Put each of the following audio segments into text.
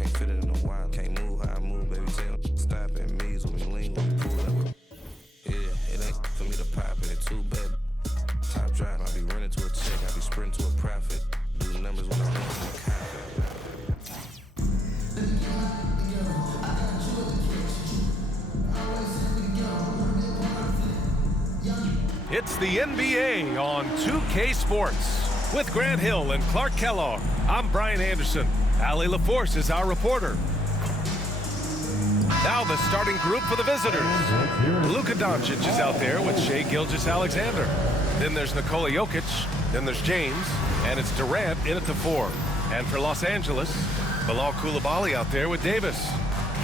can't fit it in a while. Can't move how I move, baby. Tell stop at me when we lean, when we pull up. Yeah, it ain't for me to pop it, it's too bad. Top drive, I be running to a check, I be sprinting to a profit. Do numbers when I want to cop it. It's the NBA on 2K Sports. With Grant Hill and Clark Kellogg, I'm Brian Anderson. Allie LaForce is our reporter. Now the starting group for the visitors. Luka Doncic is out there with Shai Gilgeous-Alexander. Then there's Nikola Jokic. Then there's James. And it's Durant in at the 4. And for Los Angeles, Bilal Coulibaly out there with Davis.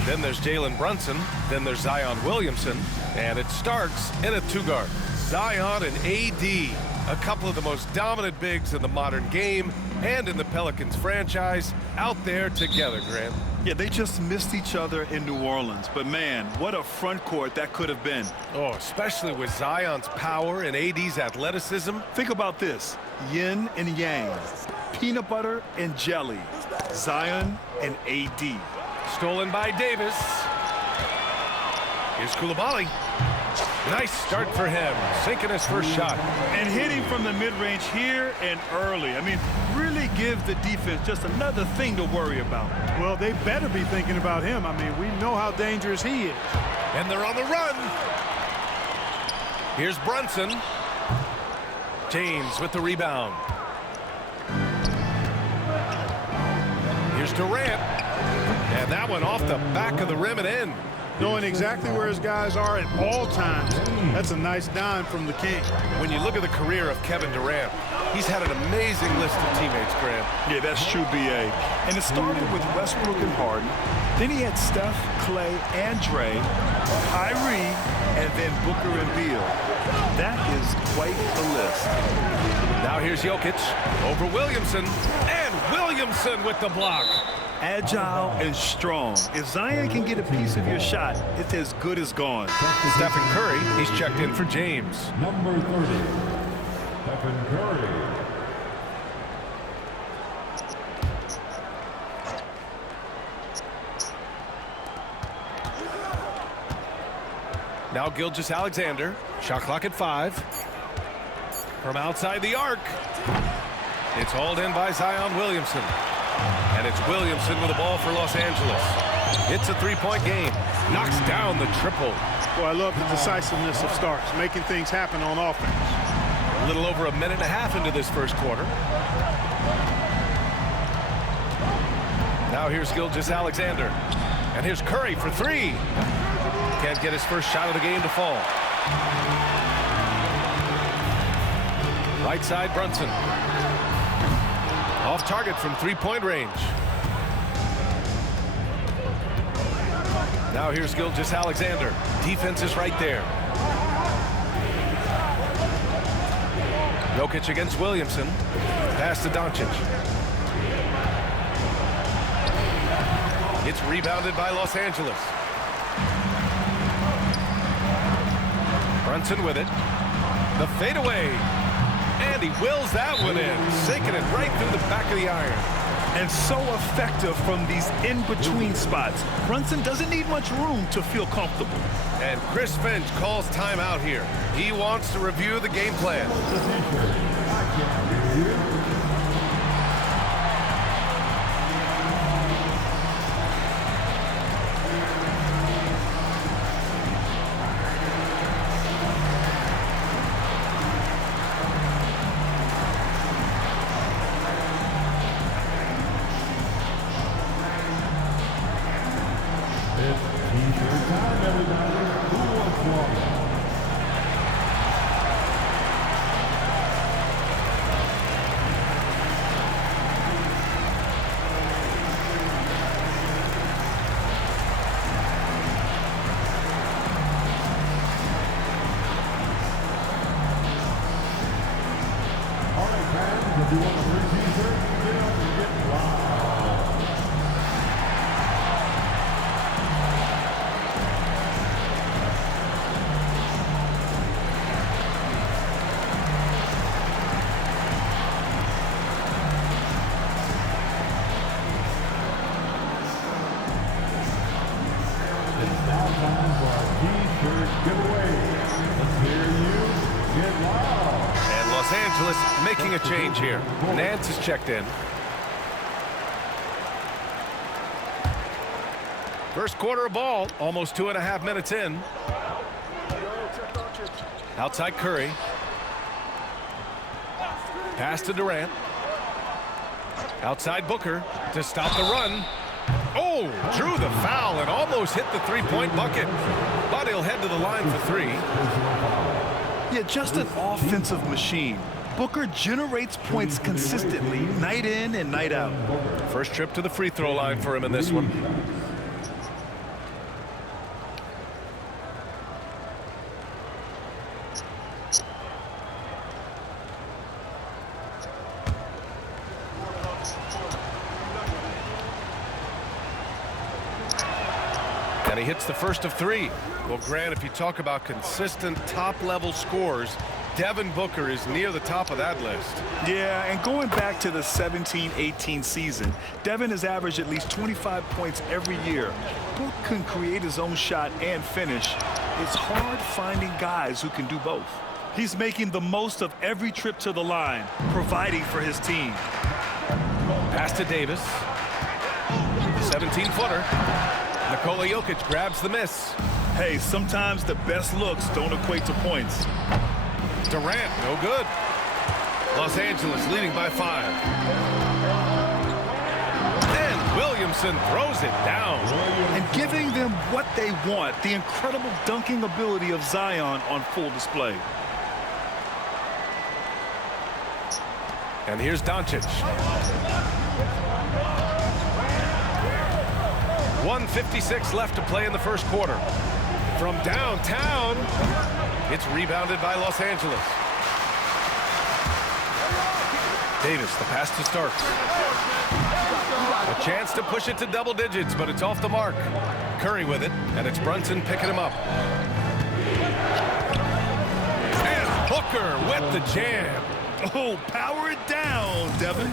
Then there's Jalen Brunson. Then there's Zion Williamson. And it starts in a 2-guard. Zion and AD, a couple of the most dominant bigs in the modern game and in the Pelicans franchise, out there together, Grant. Yeah, they just missed each other in New Orleans. But, man, what a front court that could have been. Oh, especially with Zion's power and AD's athleticism. Think about this. Yin and yang. Peanut butter and jelly. Zion and AD. Stolen by Davis. Here's Coulibaly. Nice start for him, sinking his first shot. And hitting from the mid-range here and early. I mean, really give the defense just another thing to worry about. Well, they better be thinking about him. I mean, we know how dangerous he is. And they're on the run. Here's Brunson. James with the rebound. Here's Durant. And that one off the back of the rim and in. Knowing exactly where his guys are at all times. That's a nice dime from the king. When you look at the career of Kevin Durant, he's had an amazing list of teammates, Grant. Yeah, that's true, B.A. And it started with Westbrook and Harden. Then he had Steph, Clay, and Dre, Kyrie, and then Booker and Beal. That is quite the list. Now here's Jokic over Williamson. And Williamson with the block. Agile and strong. If Zion can get a piece of your shot, it's as good as gone. Stephen Curry, he's checked in for James. Number 30, Stephen Curry. Now Gilgeous-Alexander, shot clock at 5. From outside the arc. It's hauled in by Zion Williamson. And it's Williamson with the ball for Los Angeles. It's a 3-point game. Knocks down the triple. Well, I love the decisiveness of Starks, making things happen on offense. A little over a minute and a half into this first quarter. Now here's Gilgeous-Alexander. And here's Curry for 3. Can't get his first shot of the game to fall. Right side, Brunson. Off target from 3-point range. Now here's Gilgeous-Alexander. Defense is right there. Jokic against Williamson. Pass to Doncic. It's rebounded by Los Angeles. Brunson with it. The fadeaway. And he wills that one in, sinking it right through the back of the iron. And so effective from these in-between spots. Brunson doesn't need much room to feel comfortable. And Chris Finch calls timeout here. He wants to review the game plan. time for our T-shirt giveaway. Let's hear you get loud. And Los Angeles making a change here. Nance is checked in. First quarter of ball, almost 2.5 minutes in. Outside Curry. Pass to Durant. Outside Booker to stop the run. Oh, drew the foul and almost hit the three-point bucket. But he'll head to the line for three. Yeah, just an offensive machine. Booker generates points consistently, night in and night out. First trip to the free throw line for him in this one. And he hits the first of three. Well, Grant, if you talk about consistent top-level scores, Devin Booker is near the top of that list. Yeah, and going back to the 17-18 season, Devin has averaged at least 25 points every year. Book can create his own shot and finish. It's hard finding guys who can do both. He's making the most of every trip to the line, providing for his team. Pass to Davis. 17-footer. Nikola Jokic grabs the miss. Hey, sometimes the best looks don't equate to points. Durant, no good. Los Angeles leading by 5. And Williamson throws it down. And giving them what they want, the incredible dunking ability of Zion on full display. And here's Doncic. 1:56 left to play in the first quarter. From downtown, it's rebounded by Los Angeles. Davis, the pass to Starks. A chance to push it to double digits, but it's off the mark. Curry with it, and it's Brunson picking him up. And Booker with the jam. Oh, power it down, Devin.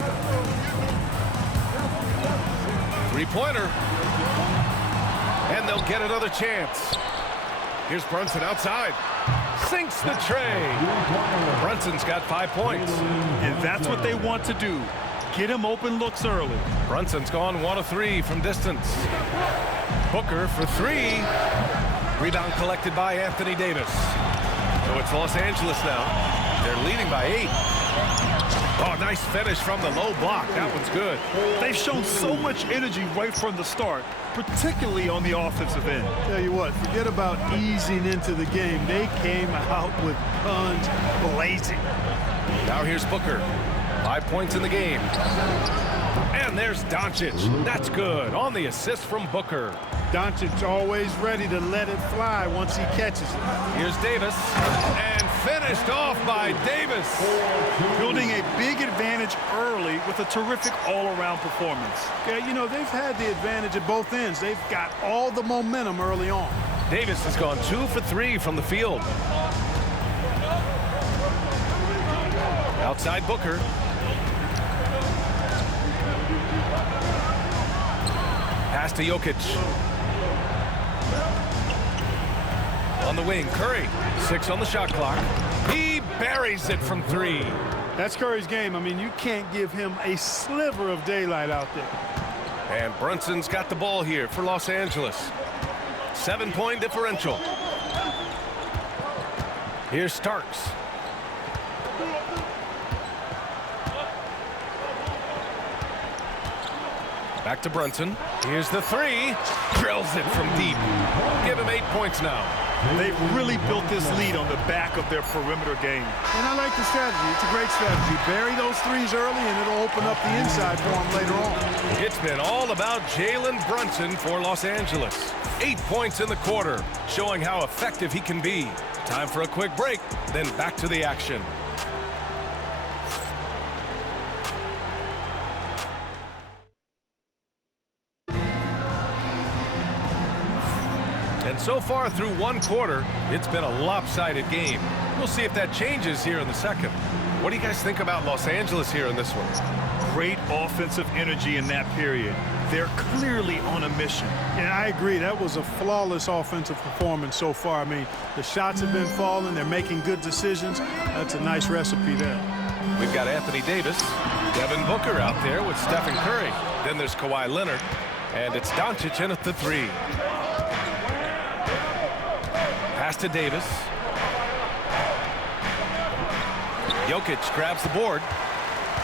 Three-pointer. And they'll get another chance. Here's Brunson outside. Sinks the tray. Brunson's got 5 points. And that's what they want to do. Get him open looks early. Brunson's gone 1 of 3 from distance. Booker for 3. Rebound collected by Anthony Davis. So it's Los Angeles now. They're leading by 8. Oh, nice finish from the low block. That one's good. They've shown so much energy right from the start, particularly on the offensive end. Tell you what, forget about easing into the game. They came out with guns blazing. Now here's Booker. 5 points in the game. And there's Doncic. That's good. On the assist from Booker. Doncic always ready to let it fly once he catches it. Here's Davis. And finished off by Davis. Building a big advantage early with a terrific all-around performance. Yeah, you know, they've had the advantage at both ends. They've got all the momentum early on. Davis has gone 2 for 3 from the field. Outside Booker. Pass to Jokic. On the wing, Curry. 6 on the shot clock. He buries it from 3. That's Curry's game. I mean, you can't give him a sliver of daylight out there. And Brunson's got the ball here for Los Angeles. 7-point differential. Here's Starks. Back to Brunson. Here's the 3. Drills it from deep. Give him 8 points now. They've really built this lead on the back of their perimeter game. And I like the strategy. It's a great strategy. Bury those threes early, and it'll open up the inside for them later on. It's been all about Jalen Brunson for Los Angeles. 8 points in the quarter, showing how effective he can be. Time for a quick break, then back to the action. And so far through one quarter, it's been a lopsided game. We'll see if that changes here in the second. What do you guys think about Los Angeles here in this one? Great offensive energy in that period. They're clearly on a mission. Yeah, I agree. That was a flawless offensive performance so far. I mean, the shots have been falling. They're making good decisions. That's a nice recipe there. We've got Anthony Davis, Devin Booker out there with Stephen Curry. Then there's Kawhi Leonard, and it's Doncic in at the 3. Pass to Davis. Jokic grabs the board.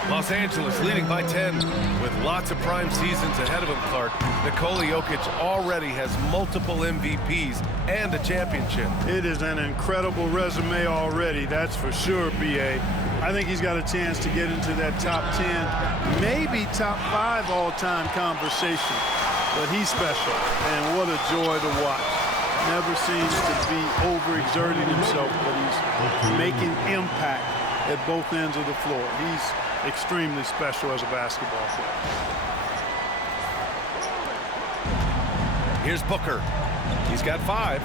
Los Angeles leading by 10 with lots of prime seasons ahead of him, Clark. Nikola Jokic already has multiple MVPs and a championship. It is an incredible resume already, that's for sure, B.A. I think he's got a chance to get into that top 10, maybe top 5 all-time conversation. But he's special, and what a joy to watch. Never seems to be overexerting himself, but he's making impact at both ends of the floor. He's extremely special as a basketball player. Here's Booker. He's got 5.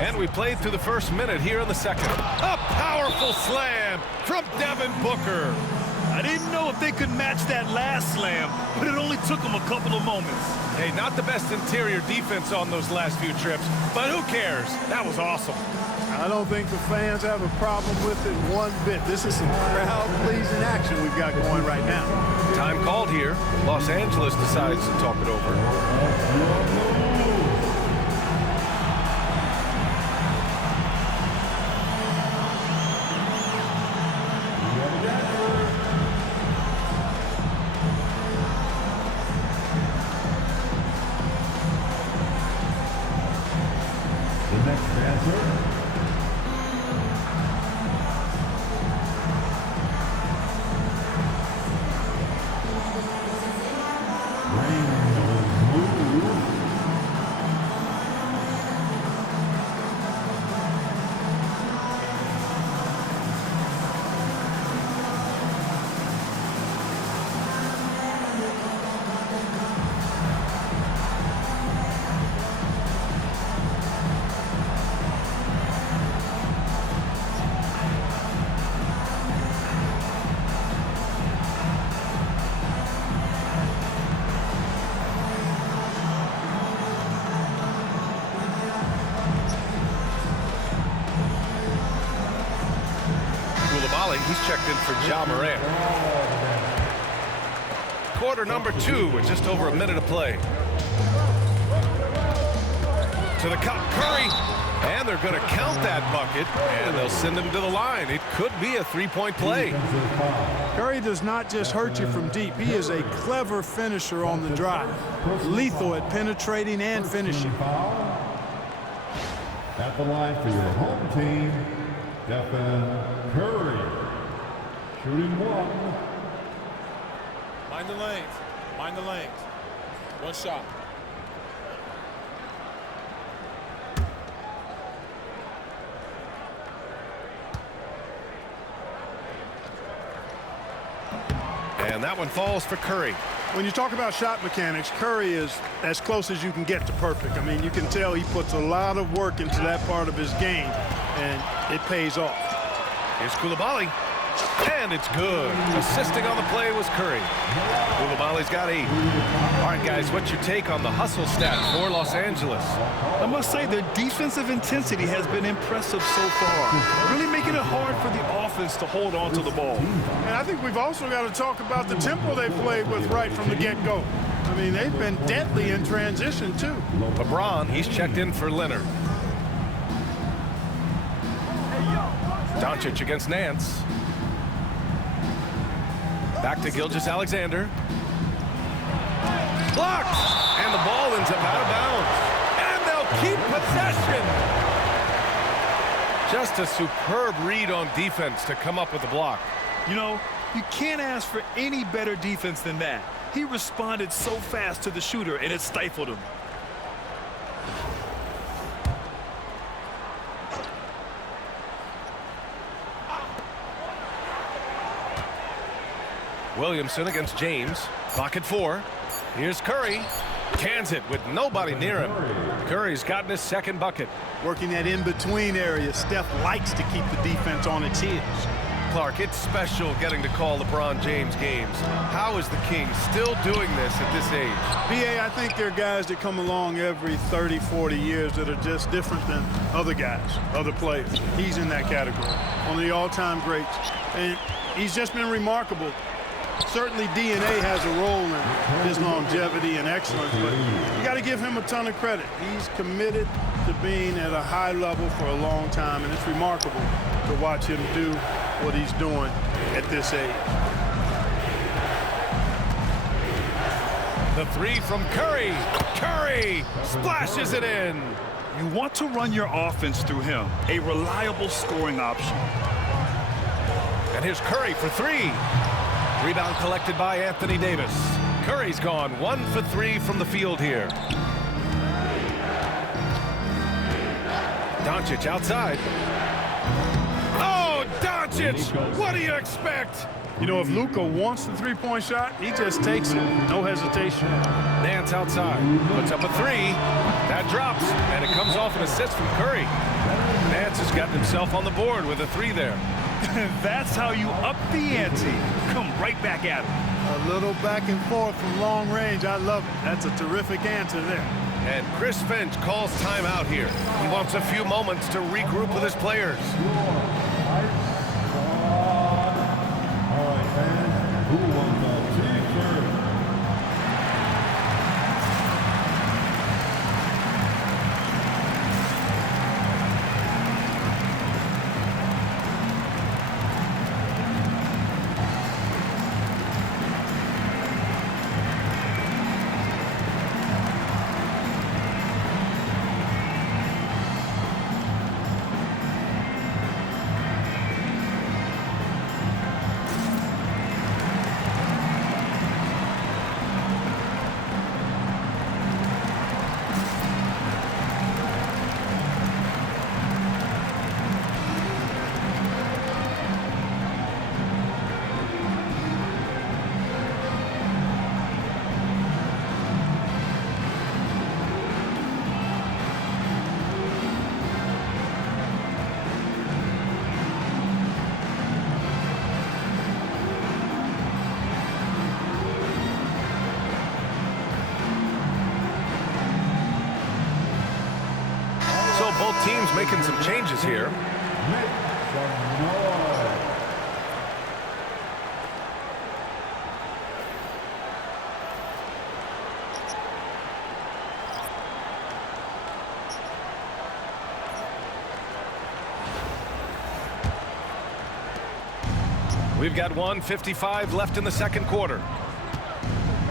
And we played through the first minute here in the second. A powerful slam from Devin Booker. I didn't know if they could match that last slam, but it only took them a couple of moments. Hey, not the best interior defense on those last few trips, but who cares? That was awesome. I don't think the fans have a problem with it one bit. This is some crowd-pleasing action we've got going right now. Time called here. Los Angeles decides to talk it over. The next transfer. He's checked in for Ja Morant. Quarter number 2 with just over a minute of play. To the cup, Curry. And they're going to count that bucket, and they'll send him to the line. It could be a 3-point play. Curry does not just hurt you from deep. He is a clever finisher on the drive. Lethal at penetrating and finishing. At the line for your home team, Stephen Curry. Shooting 1. Mind the lanes. Mind the lanes. One shot. And that one falls for Curry. When you talk about shot mechanics, Curry is as close as you can get to perfect. I mean, you can tell he puts a lot of work into that part of his game, and it pays off. Here's Coulibaly. And it's good. Assisting on the play was Curry. Coulibaly's got 8. All right, guys, what's your take on the hustle stat for Los Angeles? I must say their defensive intensity has been impressive so far, really making it hard for the offense to hold on to the ball. And I think we've also got to talk about the tempo they played with right from the get-go. I mean, they've been deadly in transition, too. LeBron, he's checked in for Leonard. Doncic against Nance. Back to Gilgeous-Alexander. Blocked! And the ball ends up out of bounds. And they'll keep possession. Just a superb read on defense to come up with the block. You know, you can't ask for any better defense than that. He responded so fast to the shooter, and it stifled him. Williamson against James. Clock at 4. Here's Curry. Cans it with nobody near him. Curry's gotten his second bucket. Working that in-between area, Steph likes to keep the defense on its heels. Clark, it's special getting to call LeBron James games. How is the King still doing this at this age? BA, I think there are guys that come along every 30, 40 years that are just different than other guys, other players. He's in that category, one of the all-time greats. And he's just been remarkable. Certainly DNA has a role in his longevity and excellence, but you got to give him a ton of credit. He's committed to being at a high level for a long time, and it's remarkable to watch him do what he's doing at this age. The three from Curry. Curry splashes it in. You want to run your offense through him, a reliable scoring option. And here's Curry for three. Rebound collected by Anthony Davis. Curry's gone 1 for 3 from the field here. Doncic outside. Oh, Doncic! What do you expect? You know, if Luka wants the three-point shot, he just takes it. No hesitation. Nance outside. Puts up a three. That drops, and it comes off an assist from Curry. Nance has gotten himself on the board with a three there. That's how you up the ante. Come right back at him. A little back and forth from long range. I love it. That's a terrific answer there. And Chris Finch calls timeout here. He wants a few moments to regroup with his players. All right, fans, who won the team third? So both teams making some changes here. Make some noise. We've got 1:55 left in the second quarter.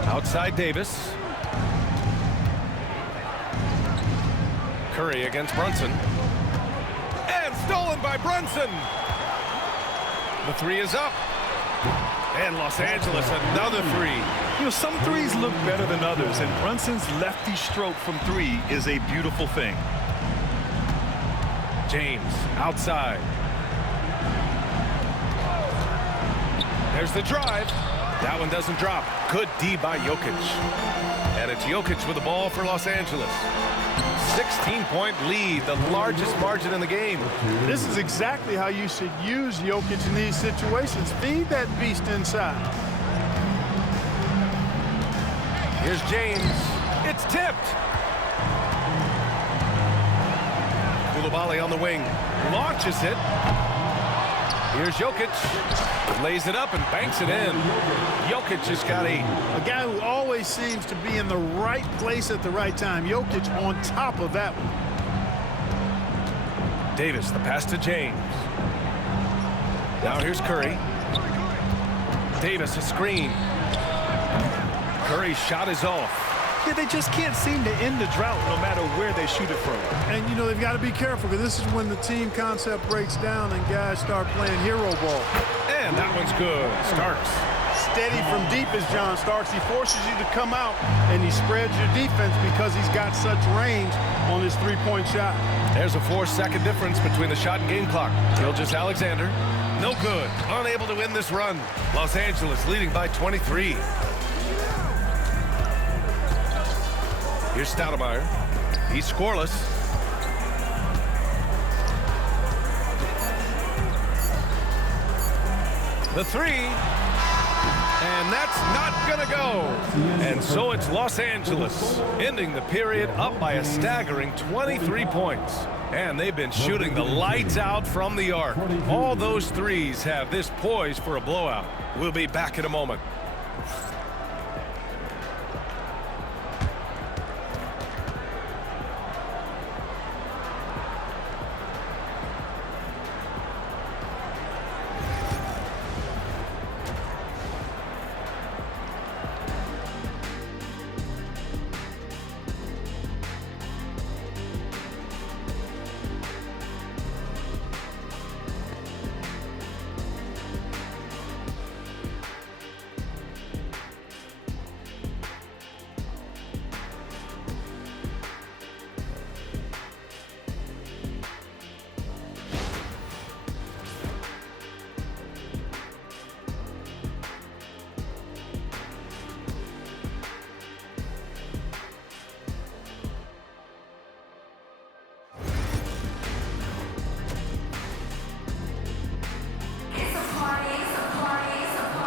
Outside Davis. Curry against Brunson. And stolen by Brunson. The three is up. And Los Angeles, another three. You know, some threes look better than others, and Brunson's lefty stroke from three is a beautiful thing. James outside. There's the drive. That one doesn't drop. Good D by Jokic. And it's Jokic with the ball for Los Angeles. 16-point lead, the largest margin in the game. This is exactly how you should use Jokic in these situations. Feed that beast inside. Here's James. It's tipped. Koulibaly on the wing. Launches it. Here's Jokic. Lays it up and banks it in. Jokic has got a guy who always seems to be in the right place at the right time. Jokic on top of that one. Davis, the pass to James. Now here's Curry. Davis, a screen. Curry's shot is off. Yeah, they just can't seem to end the drought no matter where they shoot it from. And, you know, they've got to be careful because this is when the team concept breaks down and guys start playing hero ball. And that one's good. Starks. Steady from deep is John Starks. He forces you to come out and he spreads your defense because he's got such range on his three-point shot. There's a 4-second difference between the shot and game clock. Gilgeous-Alexander, no good. Unable to win this run. Los Angeles leading by 23. Here's Stoudemire. He's scoreless. The three. And that's not gonna go. And so it's Los Angeles, ending the period up by a staggering 23 points. And they've been shooting the lights out from the arc. All those threes have this poised for a blowout. We'll be back in a moment.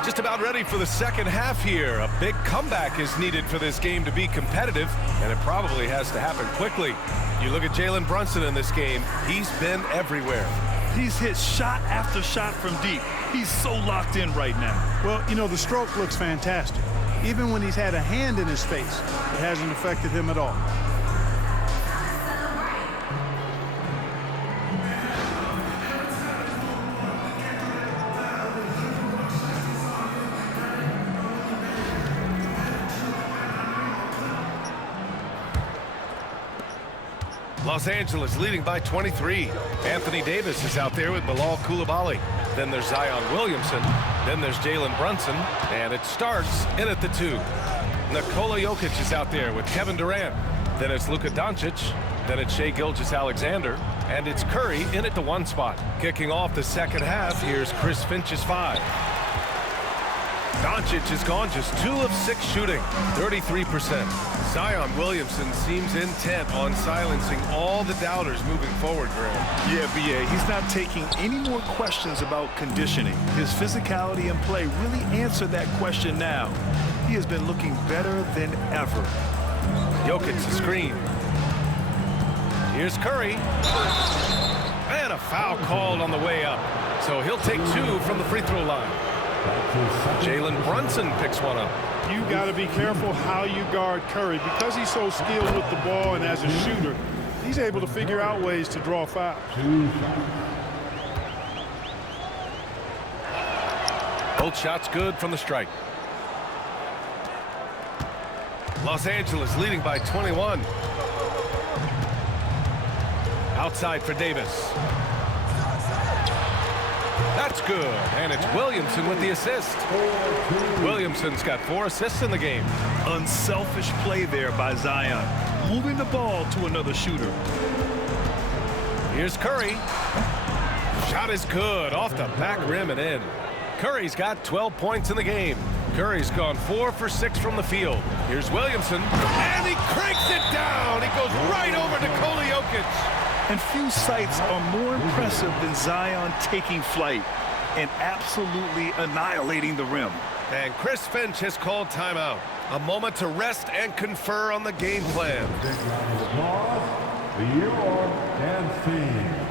Just about ready for the second half here. A big comeback is needed for this game to be competitive, and it probably has to happen quickly. You look at Jalen Brunson in this game, he's been everywhere. He's hit shot after shot from deep. He's so locked in right now. Well, you know, the stroke looks fantastic. Even when he's had a hand in his face, it hasn't affected him at all. Los Angeles leading by 23. Anthony Davis is out there with Bilal Coulibaly. Then there's Zion Williamson. Then there's Jalen Brunson. And it starts in at the 2. Nikola Jokic is out there with Kevin Durant. Then it's Luka Doncic. Then it's Shai Gilgeous-Alexander. And it's Curry in at the 1 spot. Kicking off the second half, here's Chris Finch's 5. Doncic has gone just 2 of 6 shooting, 33%. Zion Williamson seems intent on silencing all the doubters moving forward, Graham. Yeah, B.A., he's not taking any more questions about conditioning. His physicality and play really answer that question now. He has been looking better than ever. Jokic a screen. Here's Curry. And a foul called on the way up. So he'll take 2 from the free throw line. Jalen Brunson picks one up. You got to be careful how you guard Curry. Because he's so skilled with the ball and as a shooter, he's able to figure out ways to draw fouls. Both shots good from the strike. Los Angeles leading by 21. Outside for Davis. That's good, and it's Williamson with the assist. Williamson's got 4 assists in the game. Unselfish play there by Zion, moving the ball to another shooter. Here's Curry. Shot is good, off the back rim and in. Curry's got 12 points in the game. Curry's gone 4 for 6 from the field. Here's Williamson, and he cranks it down. He goes right over to Nikola Jokic. And few sights are more impressive than Zion taking flight and absolutely annihilating the rim. And Chris Finch has called timeout. A moment to rest and confer on the game plan. Big round of applause. The York dance team.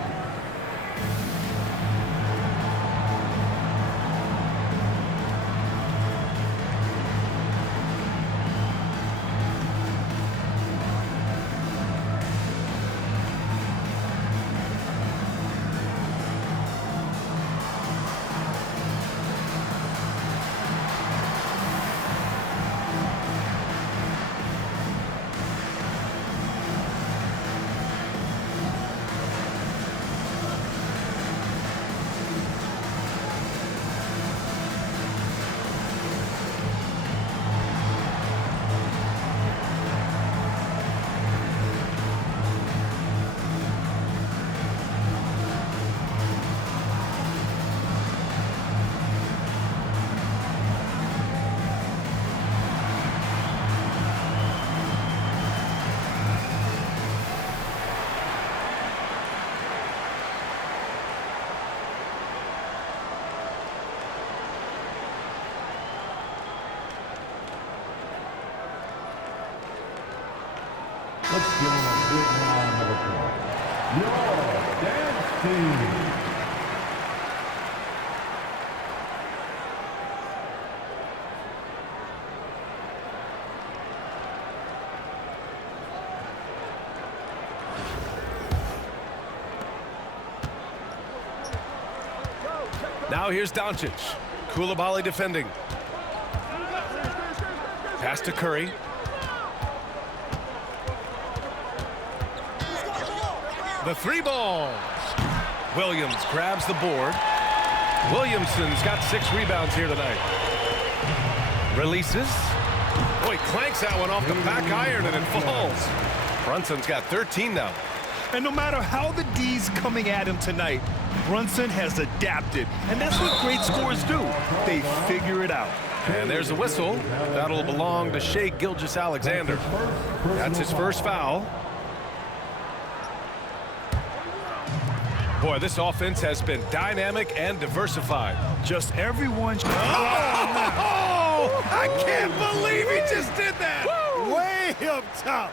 Now here's Doncic. Koulibaly defending. Pass to Curry. The three ball. Williams grabs the board. Williamson's got 6 rebounds here tonight. Releases. Oh, he clanks that one off the back iron and it falls. Brunson's got 13 now. And no matter how the D's coming at him tonight, Brunson has adapted. And that's what great scorers do. They figure it out. And there's a whistle. That'll belong to Shai Gilgeous-Alexander. That's his first foul. Boy, this offense has been dynamic and diversified. Just everyone. Oh, I can't believe he just did that. Way up top.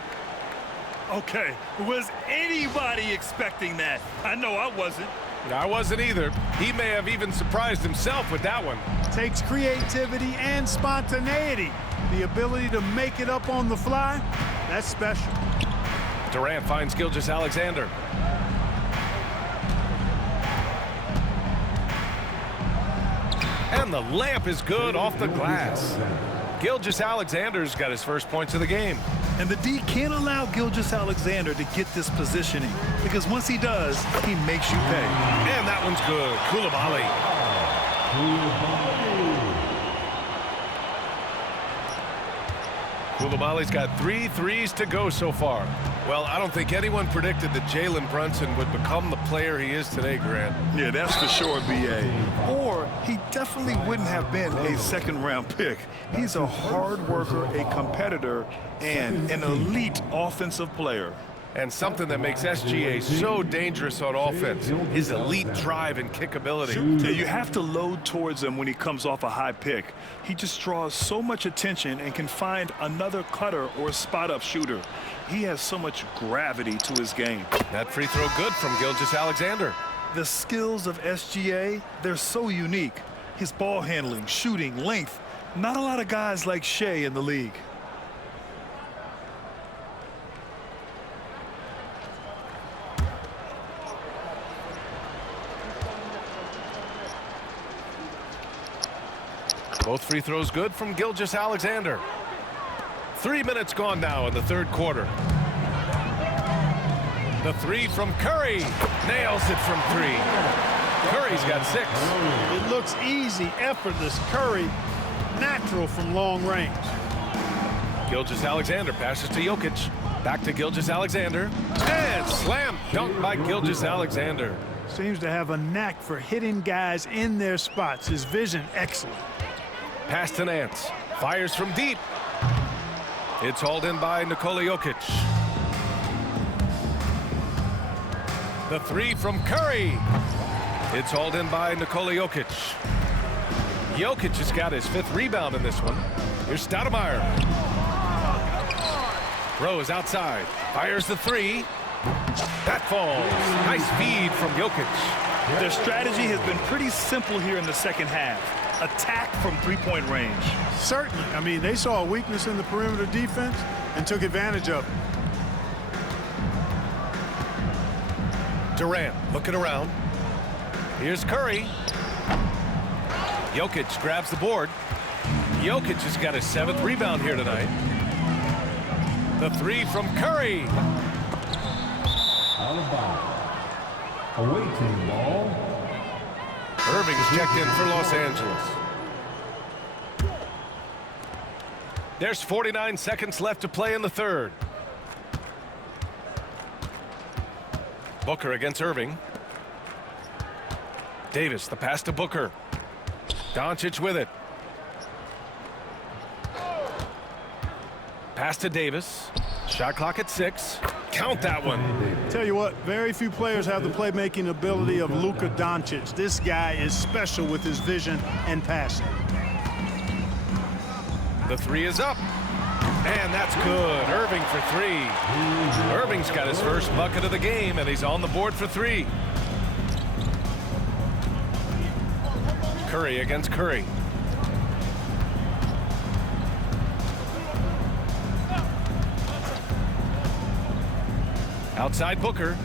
Okay, was anybody expecting that? I know I wasn't. I wasn't either. He may have even surprised himself with that one. Takes creativity and spontaneity. The ability to make it up on the fly, that's special. Durant finds Gilgeous-Alexander. And the layup is good off the glass. Gilgeous-Alexander's got his first points of the game. And the D can't allow Gilgeous-Alexander to get this positioning, because once he does, he makes you pay. And that one's good. Koulibaly. Koulibaly's got 3 threes to go so far. Well, I don't think anyone predicted that Jalen Brunson would become the player he is today, Grant. Yeah, that's for sure, B.A. Or he definitely wouldn't have been a second-round pick. He's a hard worker, a competitor, and an elite offensive player. And something that makes SGA so dangerous on offense, his elite drive and kickability. Yeah, you have to load towards him when he comes off a high pick. He just draws so much attention and can find another cutter or a spot-up shooter. He has so much gravity to his game. That free throw good from Gilgeous-Alexander. The skills of SGA, they're so unique. His ball handling, shooting, length. Not a lot of guys like Shai in the league. Both free throws good from Gilgeous-Alexander. 3 minutes gone now in the third quarter. The three from Curry. Nails it from 3. Curry's got 6. It looks easy, effortless. Curry, natural from long range. Gilgeous-Alexander passes to Jokic. Back to Gilgeous-Alexander. And slam dunk by Gilgeous-Alexander. Seems to have a knack for hitting guys in their spots. His vision, excellent. Pass to Nance. Fires from deep. It's hauled in by Nikola Jokic. The three from Curry. It's hauled in by Nikola Jokic. Jokic has got his 5th rebound in this one. Here's Stoudemire. Rose outside. Fires the 3. That falls. Nice feed from Jokic. Their strategy has been pretty simple here in the second half. Attack from 3-point range. Certainly. I mean, they saw a weakness in the perimeter defense and took advantage of it. Durant looking around. Here's Curry. Jokic grabs the board. Jokic has got his 7th rebound here tonight. The 3 from Curry. Out of bounds. Awaiting ball. Irving's checked in for Los Angeles. There's 49 seconds left to play in the third. Booker against Irving. Davis, the pass to Booker. Doncic with it. Pass to Davis. Shot clock at 6. Count that one. Tell you what, very few players have the playmaking ability of Luka Doncic. This guy is special with his vision and passing. The 3 is up. And that's good. Irving for 3. Irving's got his first bucket of the game, and he's on the board for 3. Curry against Curry. Outside Booker.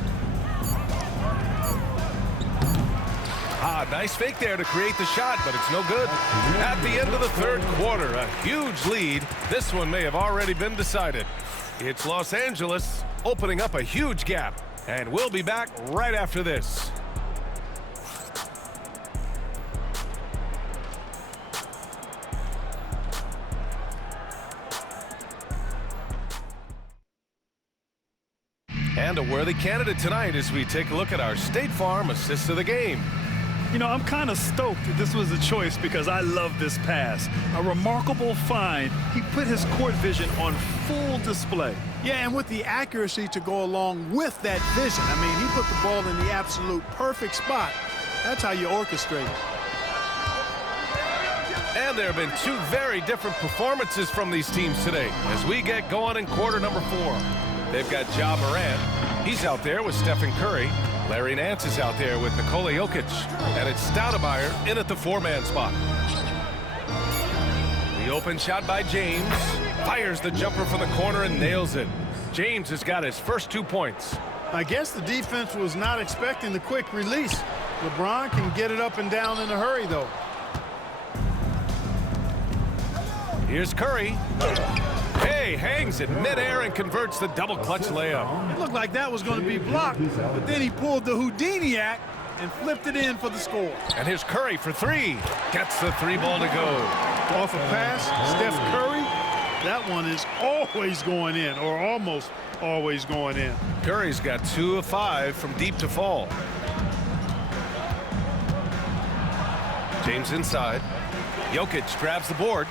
Nice fake there to create the shot, but it's no good. At the end of the third quarter, a huge lead. This one may have already been decided. It's Los Angeles opening up a huge gap, and we'll be back right after this. And a worthy candidate tonight as we take a look at our State Farm assist of the game. You know, I'm kind of stoked that this was a choice because I love this pass. A remarkable find. He put his court vision on full display. Yeah, and with the accuracy to go along with that vision. I mean, he put the ball in the absolute perfect spot. That's how you orchestrate it. And there have been two very different performances from these teams today as we get going in quarter number 4. They've got Ja Morant. He's out there with Stephen Curry. Larry Nance is out there with Nikola Jokic. And it's Stoudemire in at the 4-man spot. The open shot by James. Fires the jumper from the corner and nails it. James has got his first 2 points. I guess the defense was not expecting the quick release. LeBron can get it up and down in a hurry, though. Here's Curry. Hey, hangs it midair and converts the double clutch layup. It looked like that was going to be blocked, but then he pulled the Houdini act and flipped it in for the score. And here's Curry for 3. Gets the 3 ball to go. Off a pass, Steph Curry, that one is always going in, or almost always going in. Curry's got 2 of 5 from deep to fall. James inside. Jokic grabs the board.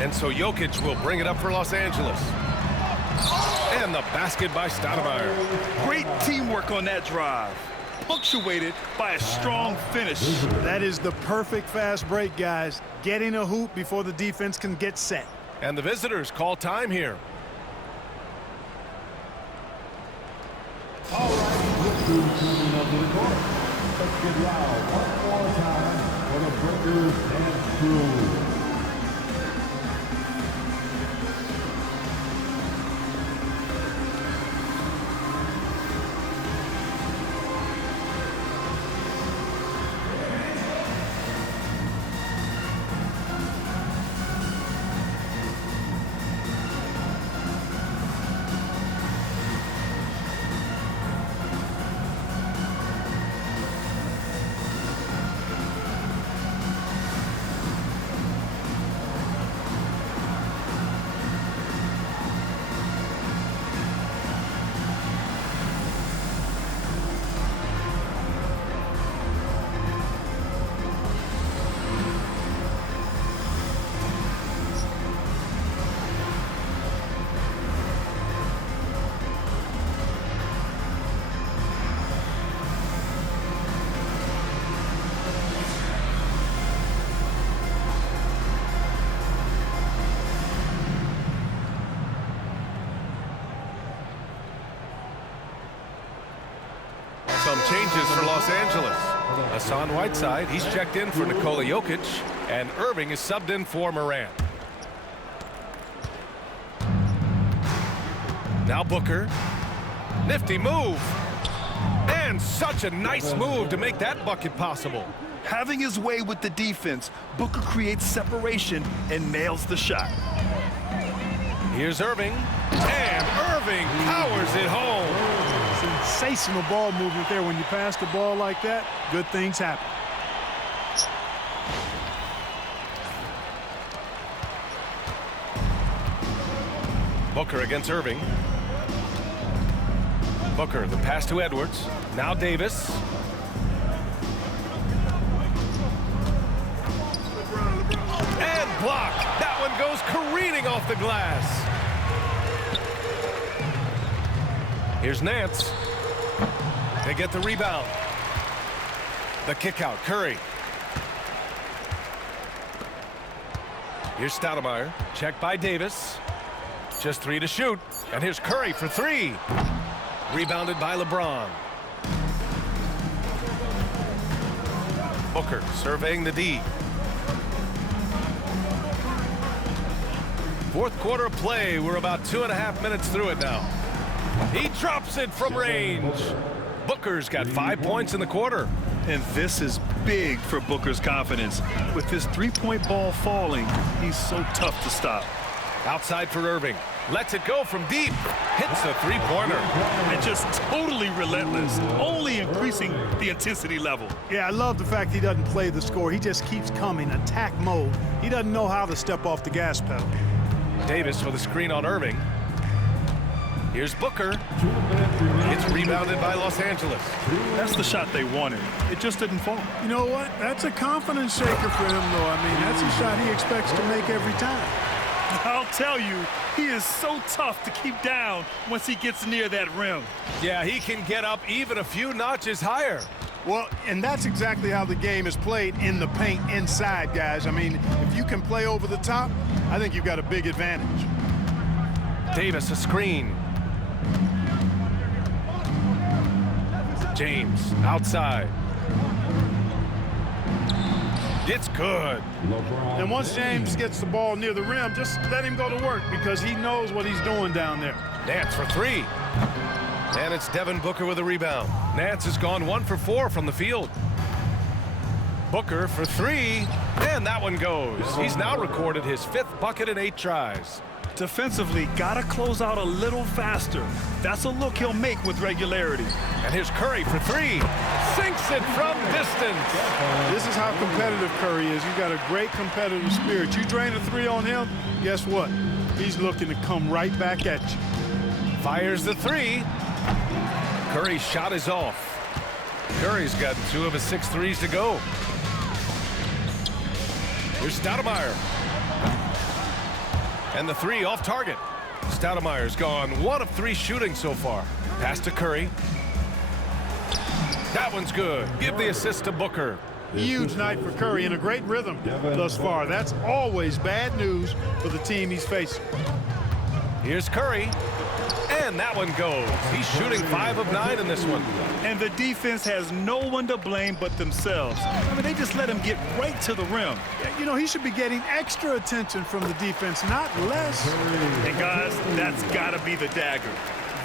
And so Jokic will bring it up for Los Angeles. And the basket by Stoudemire. Great teamwork on that drive. Punctuated by a strong finish. That is the perfect fast break, guys. Getting a hoop before the defense can get set. And the visitors call time here. All right, let's do coming up to the court. Let's get loud one more time for the Breakers and Crew. Some changes for Los Angeles. Hassan Whiteside, he's checked in for Nikola Jokic, and Irving is subbed in for Morant. Now Booker. Nifty move. And such a nice move to make that bucket possible. Having his way with the defense, Booker creates separation and nails the shot. Here's Irving. And Irving powers it home. Sensational ball movement there. When you pass the ball like that, good things happen. Booker against Irving. Booker, the pass to Edwards. Now Davis. And blocked. That one goes careening off the glass. Here's Nance. They get the rebound. The kick out, Curry. Here's Stoudemire. Checked by Davis. Just 3 to shoot. And here's Curry for 3. Rebounded by LeBron. Booker surveying the D. Fourth quarter of play. We're about 2.5 minutes through it now. He drops it from range. Booker's got 5 points in the quarter. And this is big for Booker's confidence. With his three-point ball falling, he's so tough to stop. Outside for Irving. Lets it go from deep. Hits a three-pointer. And just totally relentless, only increasing the intensity level. Yeah, I love the fact he doesn't play the score. He just keeps coming, attack mode. He doesn't know how to step off the gas pedal. Davis with a screen on Irving. Here's Booker. It's rebounded by Los Angeles. That's the shot they wanted. It just didn't fall. You know what? That's a confidence shaker for him, though. I mean, that's a shot he expects to make every time. I'll tell you, he is so tough to keep down once he gets near that rim. Yeah, he can get up even a few notches higher. Well, and that's exactly how the game is played in the paint inside, guys. I mean, if you can play over the top, I think you've got a big advantage. Davis, a screen. James, outside. It's good. And once James gets the ball near the rim, just let him go to work because he knows what he's doing down there. Nance for three. And it's Devin Booker with a rebound. Nance has gone 1 for 4 from the field. Booker for three, and that one goes. He's now recorded his 5th bucket in 8 tries. Defensively, gotta close out a little faster. That's a look he'll make with regularity. And here's Curry for three. Sinks it from distance. This is how competitive Curry is. You got a great competitive spirit. You drain a three on him, guess what? He's looking to come right back at you. Fires the three. Curry's shot is off. Curry's gotten 2 of his 6 threes to go. Here's Stoudemire. And the three off target. Stoudemire's gone 1 of 3 shooting so far. Pass to Curry. That one's good. Give the assist to Booker. Huge night for Curry and a great rhythm thus far. That's always bad news for the team he's facing. Here's Curry. And that one goes. He's shooting 5 of 9 in this one. And the defense has no one to blame but themselves. I mean, they just let him get right to the rim. You know, he should be getting extra attention from the defense, not less. And guys, that's got to be the dagger.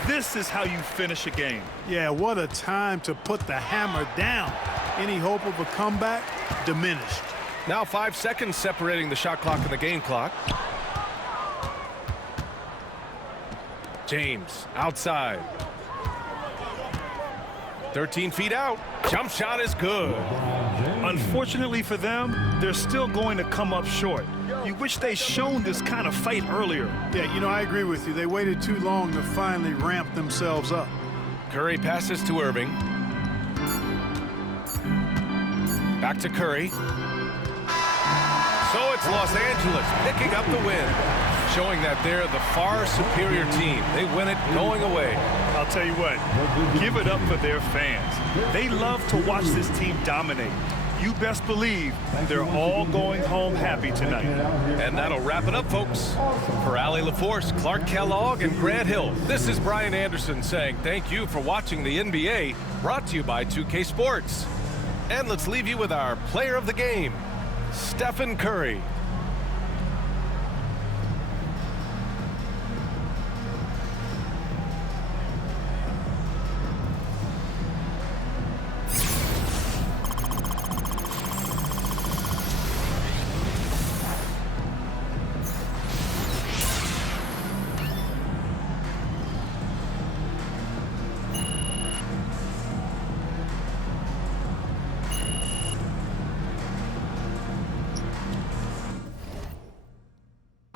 This is how you finish a game. Yeah, what a time to put the hammer down. Any hope of a comeback diminished. Now 5 seconds separating the shot clock and the game clock. James outside. 13 feet out. Jump shot is good. Unfortunately for them, they're still going to come up short. You wish they shown this kind of fight earlier. Yeah, you know, I agree with you. They waited too long to finally ramp themselves up. Curry passes to Irving. Back to Curry. So it's Los Angeles picking up the win, showing that they're the far superior team. They win it going away. I'll tell you what, give it up for their fans. They love to watch this team dominate. You best believe they're all going home happy tonight. And that'll wrap it up, folks. For Allie LaForce, Clark Kellogg, and Grant Hill, this is Brian Anderson saying thank you for watching the NBA, brought to you by 2K Sports. And let's leave you with our player of the game, Stephen Curry.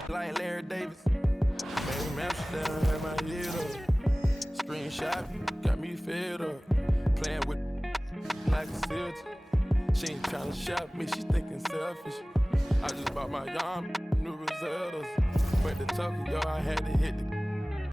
Like Larry Davis, baby, Amsterdam had my head up. Screenshot got me fed up. Playing with like a filter. She ain't tryna shop me, she thinking selfish. I just bought my yarn, new Rosettas. Went to Tokyo, I had to hit the